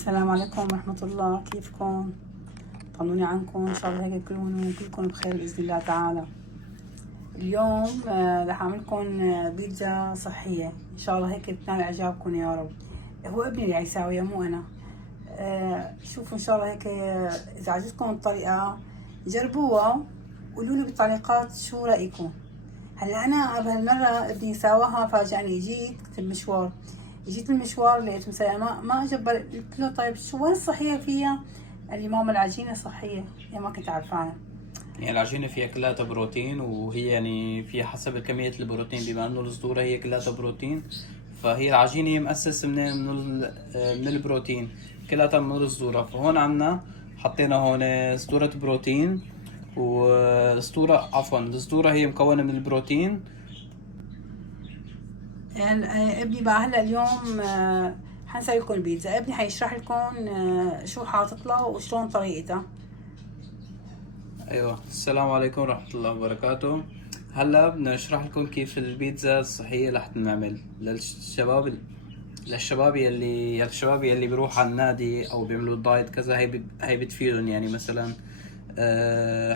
السلام عليكم ورحمة الله، كيفكم؟ طمنوني عنكم، إن شاء الله هيك تكونوا كلكم بخير بإذن الله تعالى. اليوم رح أعملكم بيتزا صحية، إن شاء الله هيك تنال إعجابكم يا رب. هو ابني اللي حيساويها مو أنا. شوفوا إن شاء الله هيك إذا عجبتكم الطريقة جربوها، قولوا لي بالتعليقات شو رأيكم. هلا أنا بهالمرة ابني ساواها فاجأني، جيت المشوار لقيت مثلا ما جبر، قلت له طيب شو وين الصحية فيها؟ قال لي ماما العجينة صحية. يا ما كنت عارفاها. يعني العجينة فيها كلها بروتين، وهي يعني فيها حسب كمية البروتين، بما انه الصدورة هي كلها بروتين، فهي العجينة مؤسس من البروتين كلها من الصدورة. فهون عنا حطينا هون صدورة بروتين، الصدورة هي مكونة من البروتين. يعني ابني بقى هلا اليوم حنسوي لكم البيتزا. ابني حيشرح لكم شو حاطط له وشلون طريقتها. ايوه، السلام عليكم ورحمة الله وبركاته. هلا بدنا نشرح لكم كيف البيتزا الصحية رح نعمل للشباب يلي بيروح على النادي او بيعملوا دايت كذا. هي بتفيدهم، يعني مثلا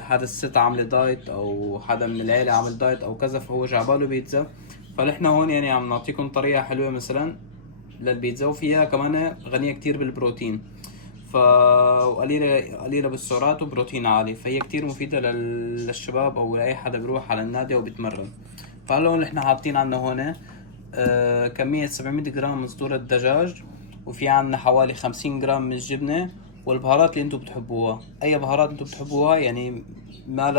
حدا الست عامله دايت او حدا من العيلة عامل دايت او كذا، فهو جعباله بيتزا. فنحن هون يعني عم نعطيكم طريقة حلوة مثلا للبيتزا، وفيها كمان غنية كتير بالبروتين، وقليلة بالسعرات وبروتين عالي، فهي كتير مفيدة للشباب او لأي حدا بيروح على النادي او بيتمرن. فهلا هون احنا حاطين عنا هون كمية 700 جرام من صدور الدجاج، وفي عنا حوالي 50 جرام من الجبنة، والبهارات اللي انتو بتحبوها، اي بهارات انتو بتحبوها، يعني ما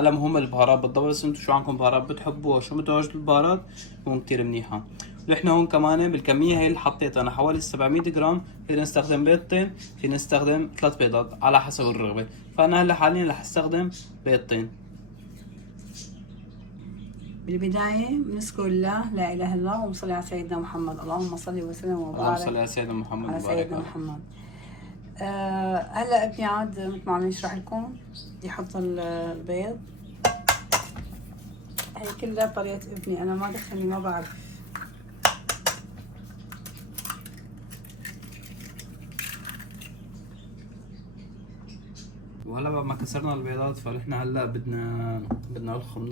لا مهم البهارات بالضبط، بس انتو شو عندكم بهارات بتحبوها، شو متواجد البهارات تكون كتير منيحة. ونحن هون كمان بالكمية هي اللي حطيتها انا حوالي 700 جرام، فينا نستخدم بيضتين، فينا نستخدم 3 بيضات على حسب الرغبة. فانا هلا حاليا رح استخدم بيضتين. بالبداية بنذكر الله، لا إله إلا الله، ونصلي على سيدنا محمد. اللهم صل وسلم اللهم صل وبارك على سيدنا محمد على وبارك سيدنا عليه. محمد. هلا ابني عاد مثل ما عم يشرح لكم يحط البيض. هي كلها طريقة ابني، أنا ما دخلني، ما بعرف. وهلا بعد ما كسرنا البيضات، فنحن هلا بدنا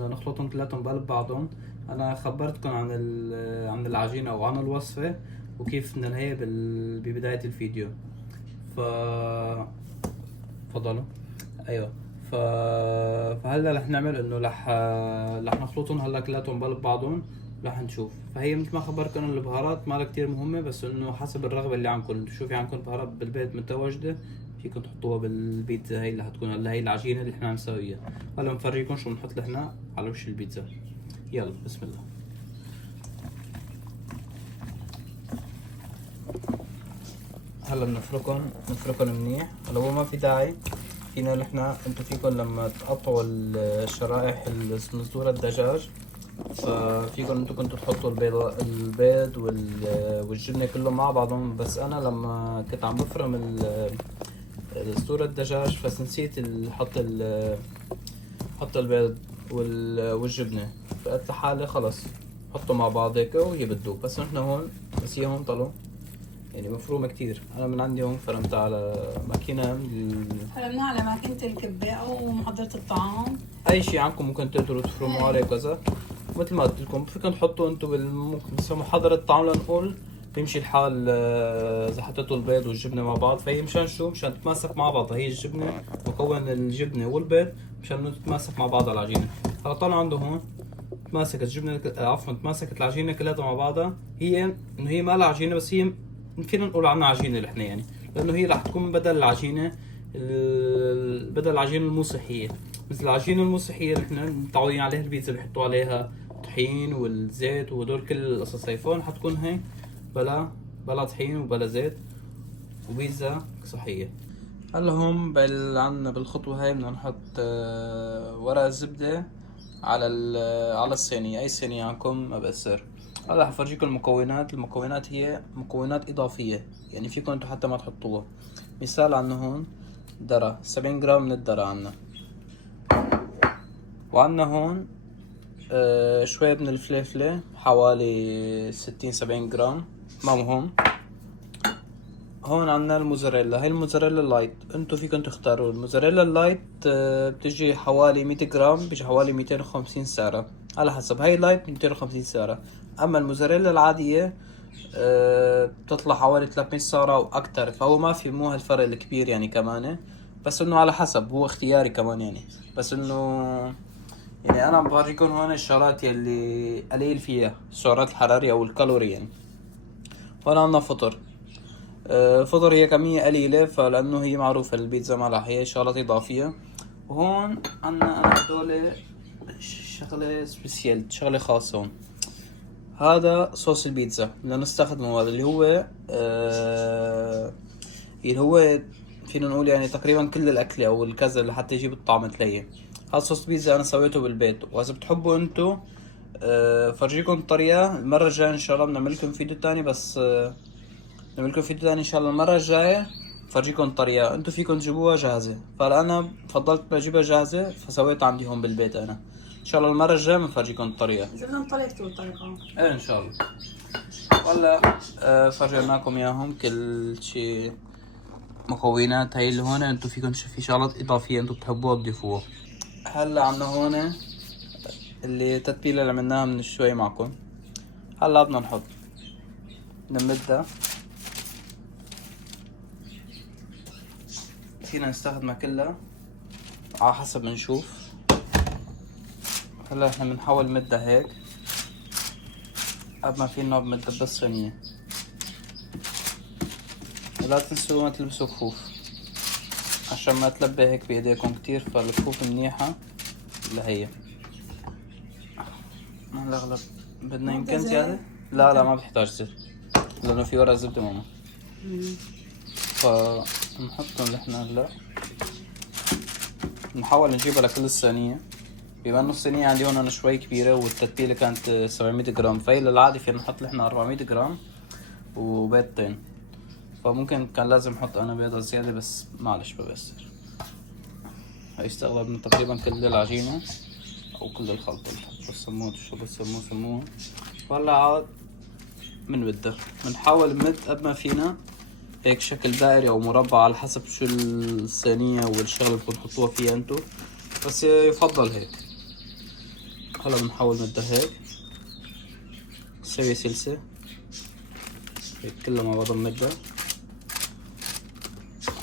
نخلطهم كلاتهم بقلب بعضهم. انا خبرتكم عن العجينه وعن الوصفه وكيف بدنا هي ببدايه الفيديو. ف تفضلوا. ايوه. ف... فهلا رح نعمل انه رح نخلطهم هلا كلاتهم بقلب بعضهم، رح نشوف. فهي مثل ما خبرتكم البهارات ما كتير مهمة، بس انه حسب الرغبة اللي عندكم. انتو شو في عندكم بهارات بالبيت متواجدة فيكم تحطوها بالبيتزا هي اللي حتكون هلا، هي العجينة اللي احنا عم نسويها. هلا بنفرجيكم شو بنحط نحن على وش البيتزا. يلا بسم الله. هلا بنفركن منيح. هلا هو ما في داعي، فينا نحن انتو فيكم لما تقطعوا الشرائح صدور الدجاج، ففيكم انتو كنتوا تحطوا البيض والجبنة كلهم مع بعضهم. بس انا لما كنت عم بفرم صدور الدجاج بس نسيت حط البيض والجبنة، فقلت لحالي خلص حطوا مع بعض هيك وهي بتذوب. بس نحن هون بس هي هون طلعوا يعني مفرومة كتير. انا من عندي هون فرمتها على ماكينة فرمناه على ماكينة الكبة أو محضرة الطعام. اي شي عندكم ممكن تقدروا تفرموا عليه كذا. مثل ما قلت لكم فيكم تحطوا انتم بس محضرة الطعام لنقول بيمشي الحال. اذا حطيتوا البيض والجبنة مع بعض، فهي مشان شو؟ مشان تتماسك مع بعضها. هي الجبنة مكون الجبنة والبيض مشان انه تتماسك مع بعض العجينة. هلا طلع عنده هون تماسكت الجبنة، عفوا تماسكت العجينة كلها مع بعضها. هي انه هي ما لها عجينة، بس هي فينا نقول عنها عجينة نحن، يعني لانه هي راح تكون بدل العجينة بدل العجينة المو صحية. مثل العجينة المو صحية اللي احنا متعودين عليها البيتزا، بيحطوا عليها طحين والزيت وهدول كل القصص. هي فون حتكون هي بلا طحين وبلا زيت، وبيتزا صحية. هلا هون عنا بالخطوة هاي بدنا نحط ورق الزبدة على الصينية، أي صينية عندكم ما بأثر. هلا حفرجيكم المكونات هي مكونات إضافية، يعني فيكم انتو حتى ما تحطوها. مثال عنا هون درة، 70 جرام من الدرة عنا. وعنا هون شوية من الفليفلة حوالي 60-70 جرام، ما مهم. هون عنا الموزاريلا. هاي الموزاريلا اللايت، انتو فيكم تختاروا الموزاريلا اللايت. بتجي حوالي 100 جرام، بيجي حوالي 250 سعرة على حسب. هاي لايت 250 سعرة. اما الموزاريلا العادية بتطلع حوالي 300 سعرة او اكتر. فهو ما في مو هالفرق الكبير يعني كمان، بس انه على حسب، هو اختياري كمان يعني. بس انه يعني انا بوريكم هون الشغلات يلي قليل فيها السعرات الحرارية او الكالوري يعني. هون عنا فطر. فطر هي كمية قليلة، فلأنه هي معروفة البيتزا مالها هي شغلات إضافية. وهون عنا أنا هدول شغلة سبيسيال، شغلة خاصة. هون هذا صوص البيتزا اللي نستخدمه، هذا اللي هو فينا نقول يعني تقريبا كل الأكلة أو الكذا اللي حتى يجيب الطعم تلاقيه. هذا صوص بيتزا أنا سويته بالبيت، وإذا بتحبوا انتو فرجيكم الطريقة المرة الجاية إن شاء الله. بنعمل لكم فيديو تاني، بس نعمل لكم فيديو تاني ان شاء الله المره الجايه. فرجيكم الطريقه، انتو فيكم تجيبوها جاهزه، فانا فضلت بجيبها جاهزه فسويت عندي هون بالبيت انا. ان شاء الله المره الجايه بنفرجيكم الطريقه. اذا بدهم طريقته الطريقه. ايه ان شاء الله. هلا فرجيناكم اياهم كل شيء. مكونات هاي اللي هون انتو فيكم في شغلات اضافيه انتو بتحبوها تضيفوها. هلا عنا هون اللي تتبيله اللي عملناها من شوي معكم. هلا بدنا نحط، نمدها، فينا نستخدمها كلها على حسب نشوف. هلا احنا بنحاول نمدها هيك قبل ما فينا بمدها بالصينية. ولا تنسوا ما تلبسوا كفوف عشان ما تلبي هيك بايديكم كتير، فالكفوف منيحة لهي. هلا اغلب بدنا يمكن زيادة. لا ما بتحتاج زيت لانه في ورق زبدة ماما. فنحطهم احنا هلا، نحاول نجيبها لكل الصينية. بما انه الصينية عندي هون انا شوي كبيرة والتتبيلة كانت 700 جرام، فهي للعادي فينا نحط احنا 400 جرام وبيضتين. فممكن كان لازم احط انا بيضة زيادة، بس معلش ببصر. هاي استغربنا تقريبا كل العجينة او كل الخلطة اللي بسموه شو بسموه. وهلا عاد بنحاول نمد قد ما فينا هيك شكل دائري او مربع على حسب شو الصينية والشغلة اللي بتحطوها فيها انتو، بس يفضل هيك. هلا بنحاول نمدها هيك تسوي سلسة هيك كلها مع بعض نمدها.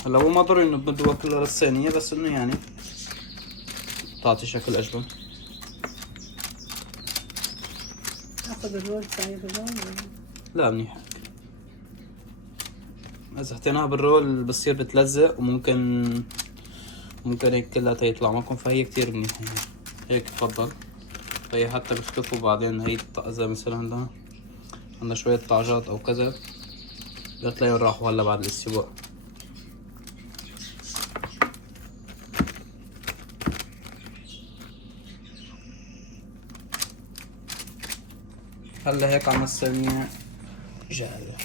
هلا هو ما ضروري انه بمدوها كلها للصينية، بس انه يعني تعطي شكل اجمل. اخذ الرول تسويه بالرول. لا منيح هيك. اذا حطيناها بالرول بصير بتلزق، وممكن هيك كلها تيطلع معكم، فهي كتير منيحة هيك بفضل. فهي حتى بيختفوا بعدين. هي اذا مثلا عندنا شوية طعجات او كذا بتلاقيهم راحوا هلا بعد الاستواء. هلا هيك عنا الصينية جاهزة.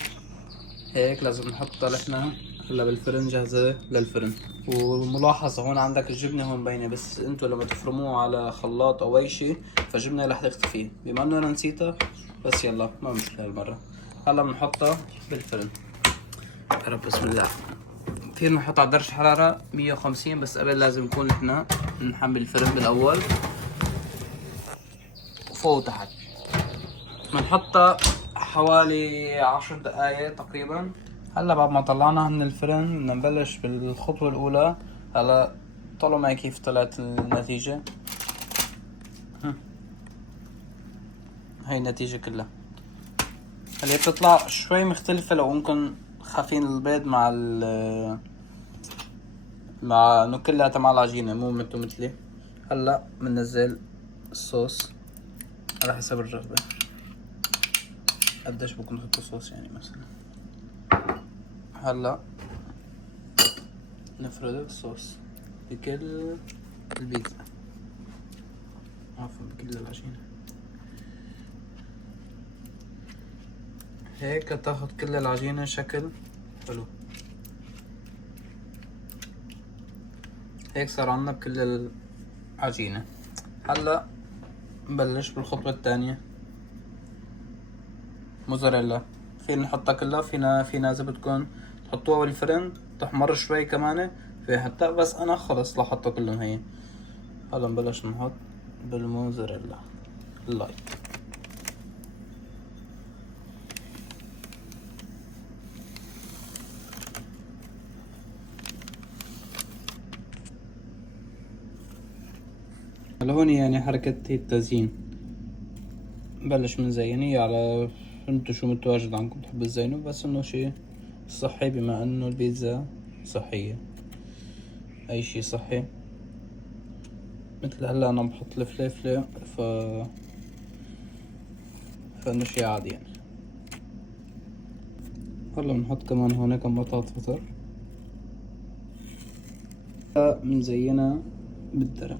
هيك لازم نحطها نحنا هلا بالفرن جاهزة للفرن. والملاحظة هون عندك الجبنة هون باينة، بس انتو لما تفرموه على خلاط او اي شي فالجبنة رح تختفي. بما انه انا نسيتها، بس يلا ما مشكلة هالمرة. هلا بنحطها بالفرن. يا رب بسم الله. فينا نحطها على درجة حرارة 150، بس قبل لازم نكون نحنا نحمل الفرن بالاول وفوق وتحت. بنحطها حوالي 10 دقايق تقريبا. هلا بعد ما طلعناها من الفرن بدنا نبلش بالخطوة الأولى. هلا طلعوا معي كيف طلعت النتيجة. هاي النتيجة كلها. هلا بتطلع شوي مختلفة، لو ممكن خافين البيض مع انه كلها مع العجينة مو مثلي. هلا بننزل الصوص على حسب الرغبة. قديش بدكم تحطوا صوص يعني مثلا. هلا نفرد الصوص بكل البيتزا، عفوا بكل العجينة. هيك تاخد كل العجينة شكل حلو. هيك صار عنا بكل العجينة. هلا نبلش بالخطوة الثانية. موزاريلا فينا نحطها كلها، فينا إذا بدكم حطوها بالفرن تحمر شوي كمان في حتى، بس انا خلص لاحظتها كلهم هي. هلا نبلش نحط بالموزاريلا اللايت. هلا هون يعني حركة هي التزيين، بلش من زينية على انتو شو متواجد عندكم تحبوا تزينوا، بس انه شي صحي بما انه البيتزا صحية، اي شي صحي. مثل هلا انا بحط الفليفلة فانه شي عادي يعني. هلا بنحط كمان هون كم بطاطا فطر بنزينها بالدرع.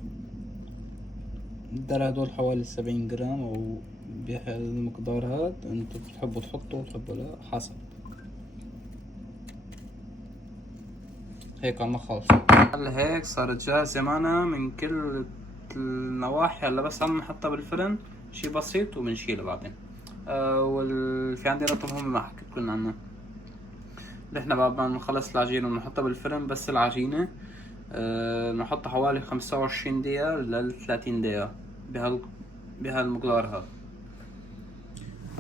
الدرع هدول حوالي 70 جرام او بهالمقدار هاد، انتو بتحبوا تحطوا بتحبوا لا حسب. هيك عنا خلص. هلا هيك صارت جاهزة معنا من كل النواحي. هلا بس عم نحطها بالفرن شي بسيط وبنشيلها بعدين. في عندي نقطة مهمة ما حكيت لكم عنها. نحن بعد ما نخلص العجينة ونحطها بالفرن، بس العجينة بنحطها حوالي 25 دقيقة ل 30 دقيقة بهالمقدار هذا.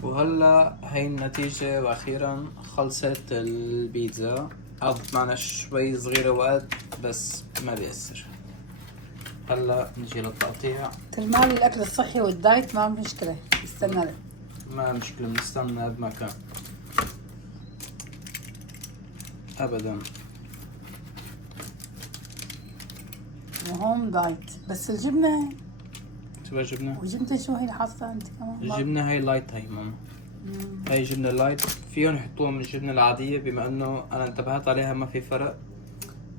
وهلا هي النتيجة، واخيرا خلصت البيتزا. قضت معنا شوي صغيرة وقت بس ما بيأثر. هلا نجي للتقطيع. ترمالي الاكل الصحي والدايت ما مشكلة، استنى لك. ما مشكلة، بنستنى قد ما كان ابدا. وهون دايت، بس الجبنة تبغى جبنة؟ وجبنة شو هي اللي حاطة انت كمان؟ الجبنة هاي لايت، هاي ماما. هاي جبنة لايت، فيهم يحطوها من الجبنة العادية، بما انه انا انتبهت عليها ما في فرق.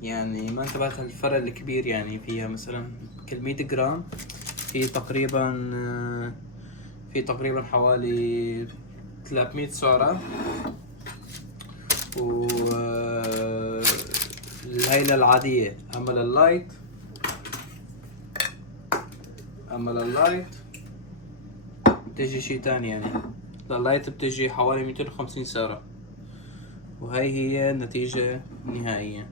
يعني ما انتبهت على الفرق الكبير، يعني فيها مثلا كل 100 جرام في تقريبا حوالي 300 سعرة. و هاي العادية. اما لللايت بتجي شي تاني يعني. لللايت بتجي حوالي 250 سعرة. وهي هي النتيجة النهائية.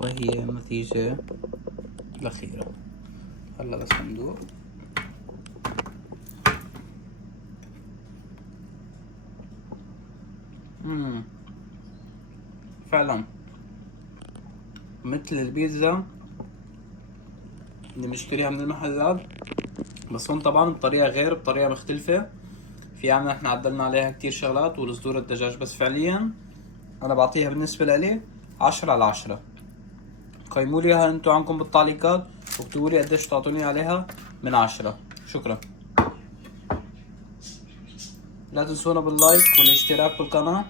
وهي النتيجة الأخيرة. هلا بس ندوق. فعلا مثل البيتزا اللي بنشتريها من المحلات، بس هون طبعا بطريقة غير، بطريقة مختلفة. في عنا احنا عدلنا عليها كتير شغلات، والصدور الدجاج. بس فعليا انا بعطيها بالنسبة لإلي 10/10. قيموا لي اياها انتو عندكم بالتعليقات، واكتبوا لي قديش تعطوني عليها من 10. شكرا. لا تنسونا باللايك والاشتراك بالقناة.